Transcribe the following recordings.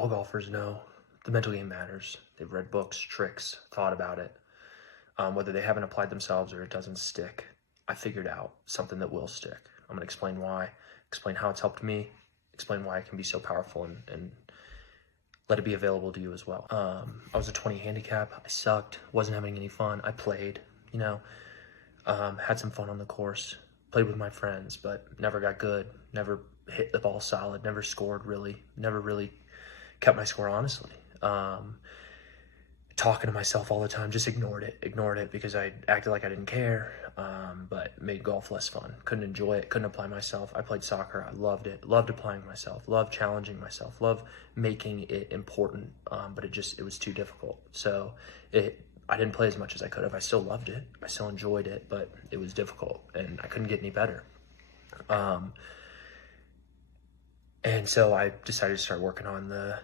all golfers know the mental game matters. They've read books, tricks, thought about it. Whether they haven't applied themselves or it doesn't stick, I figured out something that will stick. I'm gonna explain why, explain how it's helped me, explain why it can be so powerful, and let it be available to you as well. I was a 20 handicap. I sucked, wasn't having any fun. I played, had some fun on the course, played with my friends, but never got good, never hit the ball solid, never scored really, never really kept my score honestly. Talking to myself all the time, just ignored it because I acted like I didn't care, but made golf less fun. Couldn't enjoy it, couldn't apply myself. I played soccer, I loved it, loved applying myself, loved challenging myself, loved making it important, but it was too difficult. So I didn't play as much as I could have. I still loved it, I still enjoyed it, but it was difficult and I couldn't get any better. And so I decided to start working on the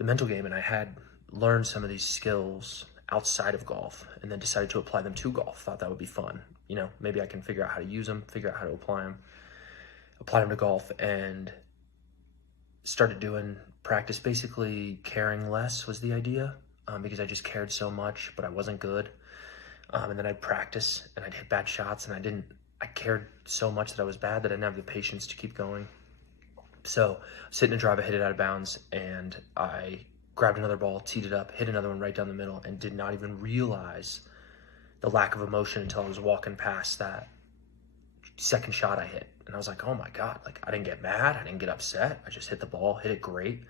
mental game, and I had learned some of these skills outside of golf and then decided to apply them to golf. Thought that would be fun. Maybe I can figure out how to use them, figure out how to apply them to golf, and started doing practice. Basically caring less was the idea, because I just cared so much, but I wasn't good. And then I'd practice and I'd hit bad shots, and I cared so much that I was bad that I didn't have the patience to keep going. So sitting a drive, I hit it out of bounds, and I grabbed another ball, teed it up, hit another one right down the middle, and did not even realize the lack of emotion until I was walking past that second shot I hit. And I was like, oh my God, I didn't get mad, I didn't get upset. I just hit the ball, hit it great,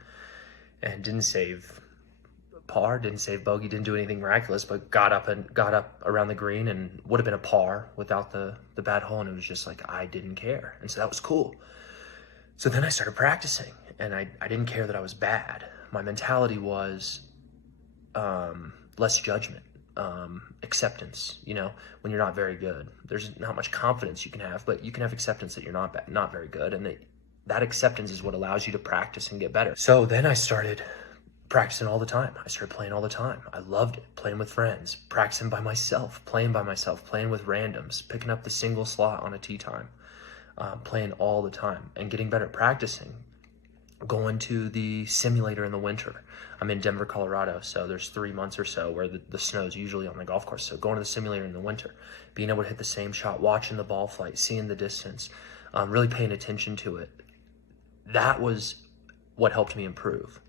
and didn't save par, didn't save bogey, didn't do anything miraculous, but got up around the green and would have been a par without the bad hole. And it was just like, I didn't care. And so that was cool. So then I started practicing, and I didn't care that I was bad. My mentality was less judgment, acceptance. When you're not very good, there's not much confidence you can have, but you can have acceptance that you're not very good, and that acceptance is what allows you to practice and get better. So then I started practicing all the time. I started playing all the time. I loved it, playing with friends, practicing by myself, playing with randoms, picking up the single slot on a tee time, playing all the time and getting better, practicing. Going to the simulator in the winter. I'm in Denver, Colorado, so there's 3 months or so where the snow's usually on the golf course. So going to the simulator in the winter, being able to hit the same shot, watching the ball flight, seeing the distance, really paying attention to it. That was what helped me improve.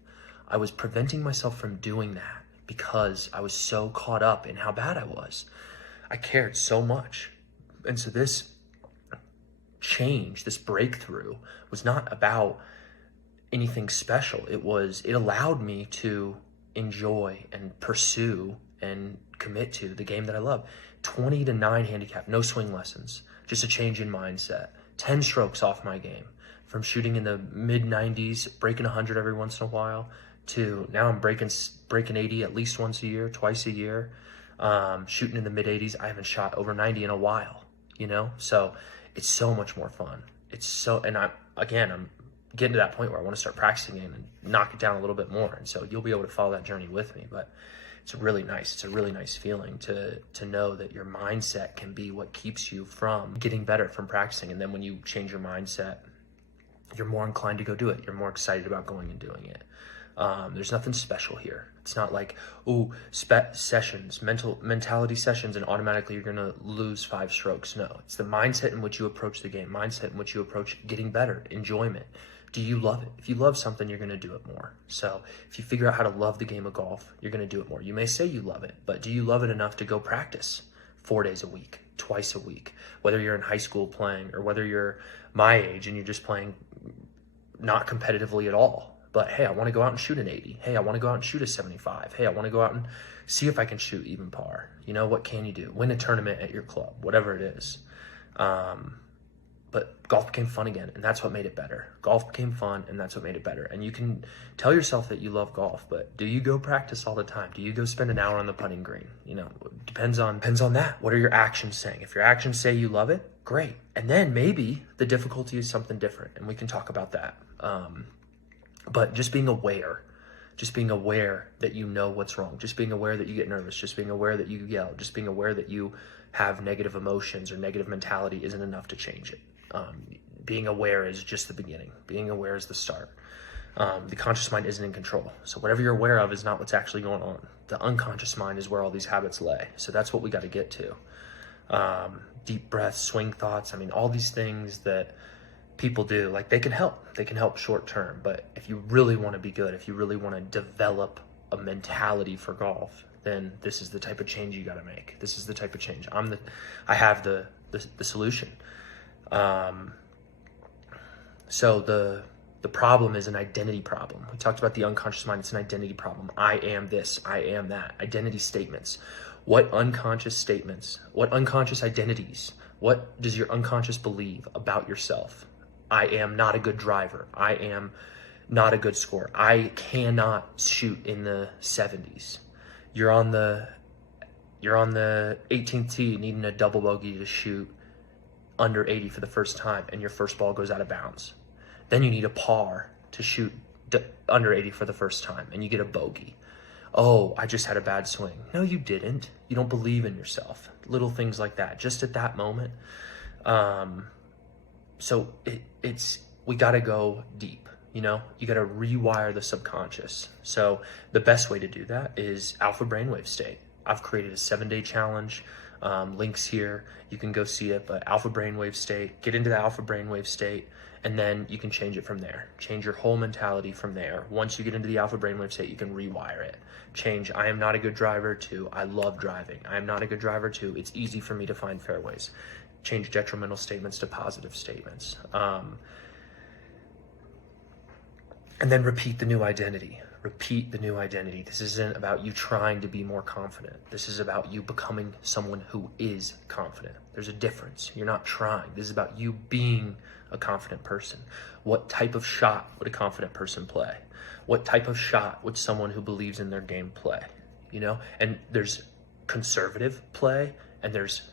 I was preventing myself from doing that because I was so caught up in how bad I was. I cared so much. And so this change, this breakthrough, was not about anything special. It allowed me to enjoy and pursue and commit to the game that I love. 20 to 9 handicap, no swing lessons, just a change in mindset. 10 strokes off my game, from shooting in the mid 90s, breaking 100 every once in a while, to now I'm breaking 80 at least once a year, twice a year, shooting in the mid 80s. I haven't shot over 90 in a while, so it's so much more fun. And I'm getting to that point where I want to start practicing it and knock it down a little bit more. And so you'll be able to follow that journey with me. But it's a really nice feeling to know that your mindset can be what keeps you from getting better, from practicing. And then when you change your mindset, you're more inclined to go do it. You're more excited about going and doing it. There's nothing special here. It's not like, mentality sessions, and automatically you're going to lose 5 strokes. No, it's the mindset in which you approach the game, mindset in which you approach getting better, enjoyment. Do you love it? If you love something, you're going to do it more. So if you figure out how to love the game of golf, you're going to do it more. You may say you love it, but do you love it enough to go practice 4 days a week, twice a week, whether you're in high school playing or whether you're my age and you're just playing not competitively at all? But hey, I want to go out and shoot an 80. Hey, I want to go out and shoot a 75. Hey, I want to go out and see if I can shoot even par. What can you do? Win a tournament at your club, whatever it is. But golf became fun again, and that's what made it better. Golf became fun, and that's what made it better. And you can tell yourself that you love golf, but do you go practice all the time? Do you go spend an hour on the putting green? Depends on that. What are your actions saying? If your actions say you love it, great. And then maybe the difficulty is something different, and we can talk about that. But just being aware that you know what's wrong, just being aware that you get nervous, just being aware that you yell, just being aware that you have negative emotions or negative mentality isn't enough to change it. Being aware is just the beginning. Being aware is the start. The conscious mind isn't in control. So whatever you're aware of is not what's actually going on. The unconscious mind is where all these habits lay. So that's what we got to get to. Deep breaths, swing thoughts. I mean, all these things that people do, like they can help short term. But if you really want to be good, if you really want to develop a mentality for golf, then this is the type of change you got to make. This is the type of change. I have the solution. So the problem is an identity problem. We talked about the unconscious mind. It's an identity problem. I am this, I am that. Identity statements. What unconscious statements, what unconscious identities, what does your unconscious believe about yourself? I am not a good driver. I am not a good scorer. I cannot shoot in the 70s. You're on the 18th tee needing a double bogey to shoot under 80 for the first time, and your first ball goes out of bounds. Then you need a par to shoot under 80 for the first time, and you get a bogey. Oh, I just had a bad swing. No, you didn't. You don't believe in yourself. Little things like that, just at that moment. So we got to go deep. You got to rewire the subconscious. So the best way to do that is alpha brainwave state. I've created a 7-day challenge. Links here. You can go see it, but alpha brainwave state, get into the alpha brainwave state, and then you can change it from there. Change your whole mentality from there. Once you get into the alpha brainwave state, you can rewire it. Change, I am not a good driver, to I love driving. I am not a good driver, to it's easy for me to find fairways. Change detrimental statements to positive statements. And then repeat the new identity. Repeat the new identity. This isn't about you trying to be more confident. This is about you becoming someone who is confident. There's a difference. You're not trying. This is about you being a confident person. What type of shot would a confident person play? What type of shot would someone who believes in their game play? And there's conservative play and there's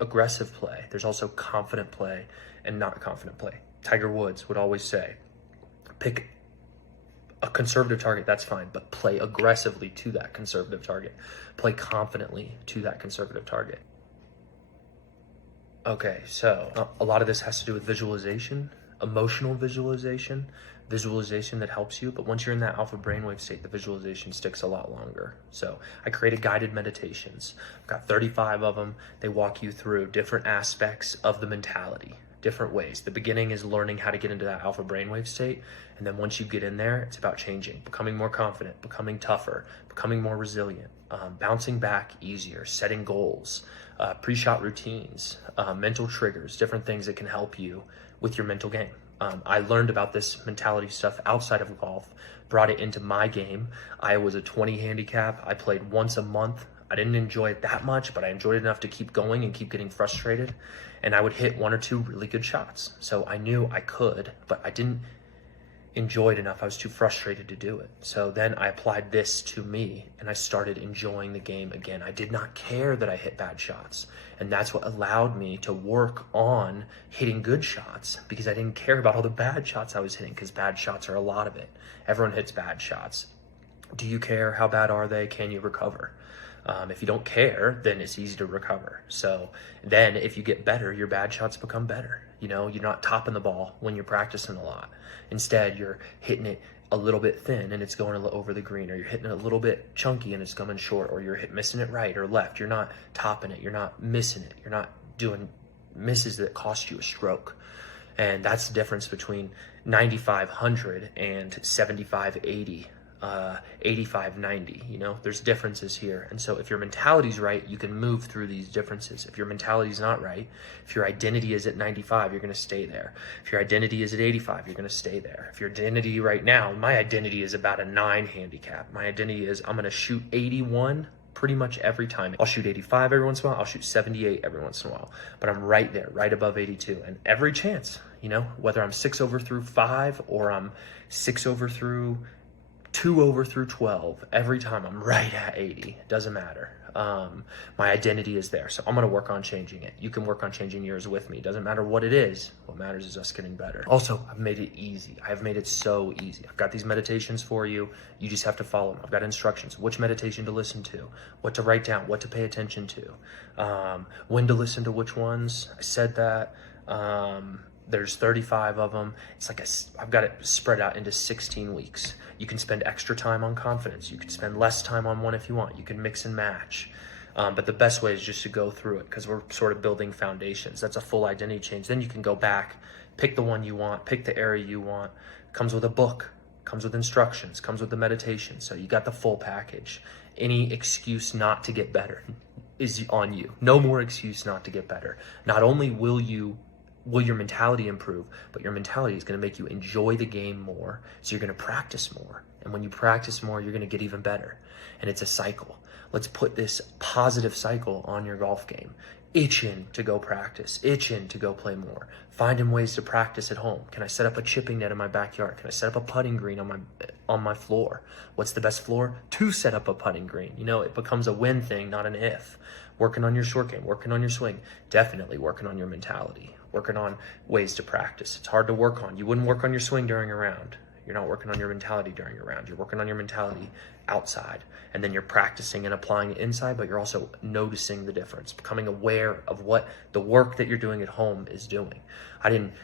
aggressive play. There's also confident play and not confident play. Tiger Woods would always say, pick a conservative target, that's fine, but play aggressively to that conservative target. Play confidently to that conservative target. Okay, so a lot of this has to do with visualization, emotional visualization that helps you. But once you're in that alpha brainwave state, the visualization sticks a lot longer. So I created guided meditations. I've got 35 of them. They walk you through different aspects of the mentality, different ways. The beginning is learning how to get into that alpha brainwave state. And then once you get in there, it's about changing, becoming more confident, becoming tougher, becoming more resilient, bouncing back easier, setting goals, pre-shot routines, mental triggers, different things that can help you with your mental game. I learned about this mentality stuff outside of golf, brought it into my game. I was a 20 handicap. I played once a month. I didn't enjoy it that much, but I enjoyed it enough to keep going and keep getting frustrated. And I would hit 1 or 2 really good shots. So I knew I could, but I didn't enjoy it enough. I was too frustrated to do it. So then I applied this to me and I started enjoying the game again. I did not care that I hit bad shots. And that's what allowed me to work on hitting good shots, because I didn't care about all the bad shots I was hitting, because bad shots are a lot of it. Everyone hits bad shots. Do you care? How bad are they? Can you recover? If you don't care, then it's easy to recover. So then if you get better, your bad shots become better. You're not topping the ball when you're practicing a lot. Instead, you're hitting it a little bit thin and it's going over the green, or you're hitting it a little bit chunky and it's coming short, or you're missing it right or left. You're not topping it. You're not missing it. You're not doing misses that cost you a stroke. And that's the difference between 9,500 and 7,580. 85-90, there's differences here. And so if your mentality's right, you can move through these differences. If your mentality's not right, if your identity is at 95, you're going to stay there. If your identity is at 85, you're going to stay there. If your identity right now, my identity is about a 9 handicap. My identity is I'm going to shoot 81 pretty much every time. I'll shoot 85 every once in a while. I'll shoot 78 every once in a while. But I'm right there, right above 82. And every chance, whether I'm 6 over through 5 or I'm 6 over through 2 over through 12, every time I'm right at 80. Doesn't matter. My identity is there. So I'm going to work on changing it. You can work on changing yours with me. Doesn't matter what it is. What matters is us getting better. Also, I've made it easy. I've made it so easy. I've got these meditations for you. You just have to follow them. I've got instructions, which meditation to listen to, what to write down, what to pay attention to, when to listen to which ones. I said that. There's 35 of them. It's like I've got it spread out into 16 weeks. You can spend extra time on confidence. You can spend less time on one if you want. You can mix and match. But the best way is just to go through it, because we're sort of building foundations. That's a full identity change. Then you can go back, pick the one you want, pick the area you want. Comes with a book, comes with instructions, comes with the meditation. So you got the full package. Any excuse not to get better is on you. No more excuse not to get better. Not only will your mentality improve, but your mentality is going to make you enjoy the game more. So you're going to practice more. And when you practice more, you're going to get even better. And it's a cycle. Let's put this positive cycle on your golf game. Itching to go practice, itching to go play more, finding ways to practice at home. Can I set up a chipping net in my backyard? Can I set up a putting green on my floor? What's the best floor to set up a putting green? You know, it becomes a when thing, not an if. Working on your short game, working on your swing, definitely working on your mentality, working on ways to practice. It's hard to work on. You wouldn't work on your swing during a round. You're not working on your mentality during a round. You're working on your mentality outside. And then you're practicing and applying it inside, but you're also noticing the difference, becoming aware of what the work that you're doing at home is doing. I didn't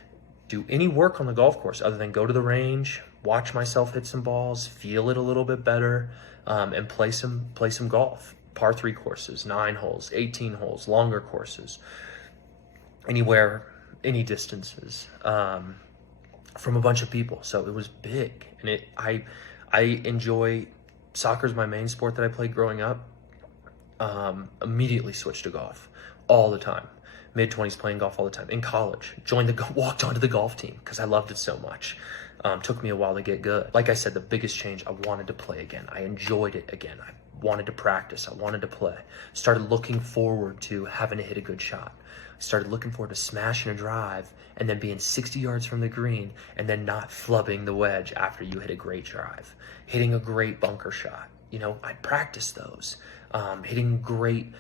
do any work on the golf course other than go to the range, watch myself hit some balls, feel it a little bit better, and play some golf. Par 3 courses, 9 holes, 18 holes, longer courses, anywhere, any distances. From a bunch of people. So it was big. And I enjoy, soccer's my main sport that I played growing up. Immediately switched to golf all the time. Mid-20s playing golf all the time. In college, walked onto the golf team because I loved it so much. Took me a while to get good. Like I said, the biggest change, I wanted to play again. I enjoyed it again. I wanted to practice. I wanted to play. Started looking forward to having to hit a good shot. Started looking forward to smashing a drive and then being 60 yards from the green and then not flubbing the wedge after you hit a great drive. Hitting a great bunker shot. You know, I practiced those. Hitting great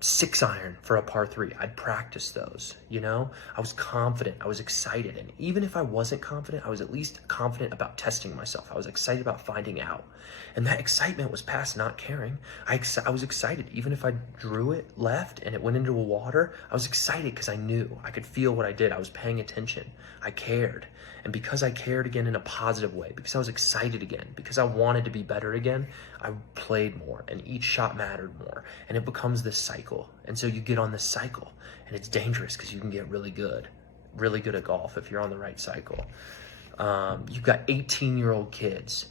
6-iron for a par 3. I'd practice those, you know? I was confident, I was excited. And even if I wasn't confident, I was at least confident about testing myself. I was excited about finding out. And that excitement was past not caring. I was excited. Even if I drew it left and it went into a water, I was excited because I knew. I could feel what I did. I was paying attention. I cared. And because I cared again in a positive way, because I was excited again, because I wanted to be better again, I played more and each shot mattered more. And it becomes this cycle. And so you get on this cycle and it's dangerous because you can get really good at golf if you're on the right cycle. You've got 18-year-old kids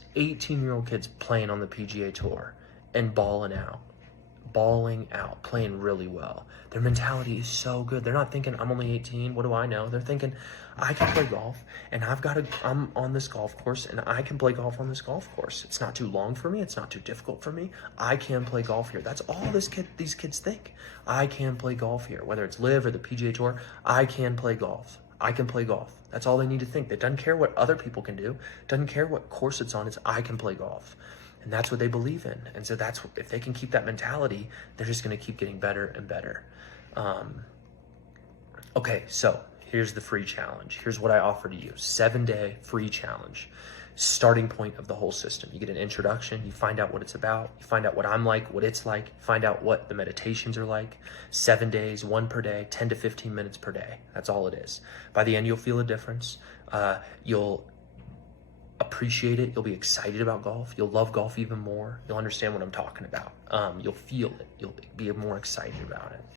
playing on the PGA Tour and balling out, playing really well. Their mentality is so good. They're not thinking, I'm only 18, what do I know? They're thinking, I can play golf and I'm on this golf course and I can play golf on this golf course. It's not too long for me. It's not too difficult for me. I can play golf here. That's all these kids think. I can play golf here, whether it's LIV or the PGA Tour. I can play golf. I can play golf. That's all they need to think. They doesn't care what other people can do. Doesn't care what course it's on. It's I can play golf. And that's what they believe in. And so if they can keep that mentality, they're just going to keep getting better and better. Okay, so here's the free challenge. Here's what I offer to you. 7-day free challenge. Starting point of the whole system. You get an introduction, you find out what it's about, you find out what I'm like, what it's like, find out what the meditations are like. 7 days, 1 per day, 10 to 15 minutes per day. That's all it is. By the end, you'll feel a difference. You'll appreciate it. You'll be excited about golf. You'll love golf even more. You'll understand what I'm talking about. You'll feel it. You'll be more excited about it.